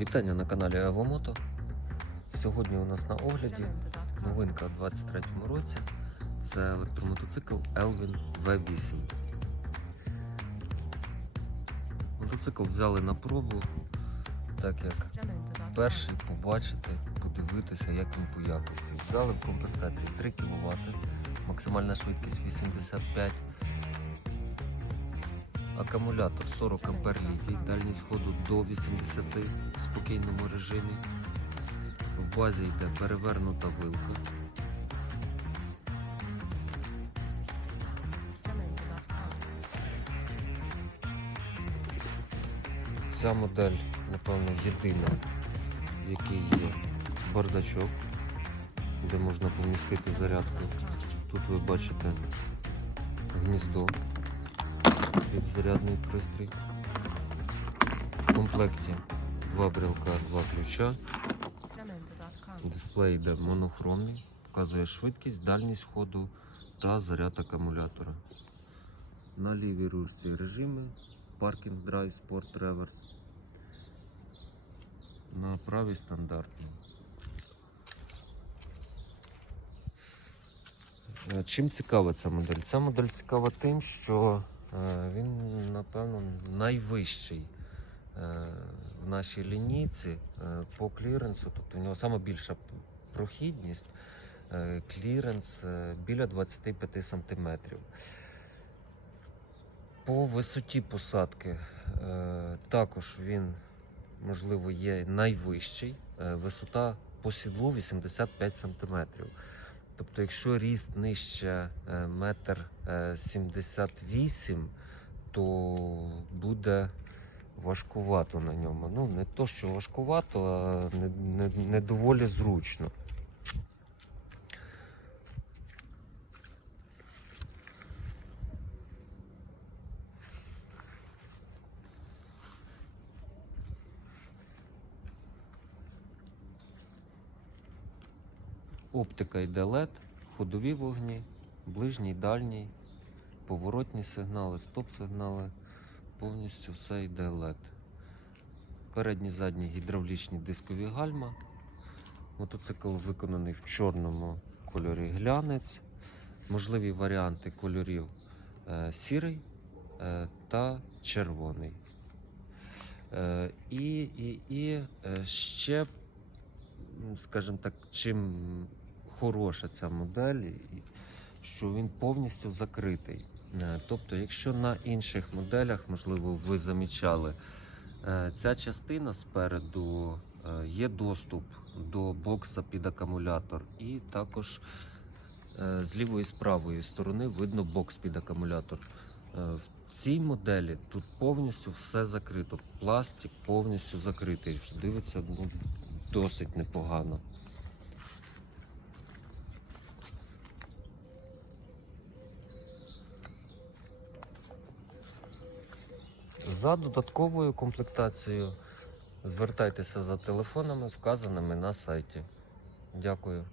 Вітання на каналі Авомото. Сьогодні у нас на огляді новинка у 23-му році. Це електромотоцикл Elvin V8. Мотоцикл взяли на пробу, так як перший побачити, подивитися, як він по якості. Взяли в комплектації 3 кВт, максимальна швидкість 85 Акумулятор 40 ампер літій, дальність ходу до 80 в спокійному режимі. В базі йде перевернута вилка. Ця модель, напевно, єдина, в якій є бардачок, де можна помістити зарядку. Тут ви бачите гніздо під зарядний пристрій. В комплекті два брелка, два ключа. Дисплей йде монохромний, показує швидкість, дальність ходу та заряд акумулятора. На лівій ручці режими паркінг, драйв, спорт, реверс. На правій стандартний. Е, Чим цікава ця модель? Ця модель цікава тим, що він, напевно, найвищий е, в нашій лінійці е, по кліренсу. Тобто у нього сама більша прохідність, е, кліренс е, біля 25 см. По висоті посадки е, також він, можливо, є найвищий. Е, Висота по сідлу 85 см. Тобто, якщо ріст нижче е, метр сімдесят вісім, то буде важкувато на ньому. Ну, не то, що важкувато, а не, не, не доволі зручно. Оптика йде LED, ходові вогні, ближній, дальній, поворотні сигнали, стоп-сигнали. Повністю все йде LED. Передні задні гідравлічні дискові гальма. Мотоцикл виконаний в чорному кольорі глянець. Можливі варіанти кольорів е, сірий е, та червоний. Е, і, і, і е, ще, скажімо так, чим хороша ця модель, що він повністю закритий. Е, Тобто, якщо на інших моделях, можливо, ви замічали, е, ця частина спереду е, є доступ до бокса під акумулятор, і також з лівої і з правої сторони видно бокс під акумулятор. В цій моделі тут повністю все закрито. Пластик повністю закритий. Дивиться ну, досить непогано. За додатковою комплектацією звертайтеся за телефонами, вказаними на сайті. Дякую.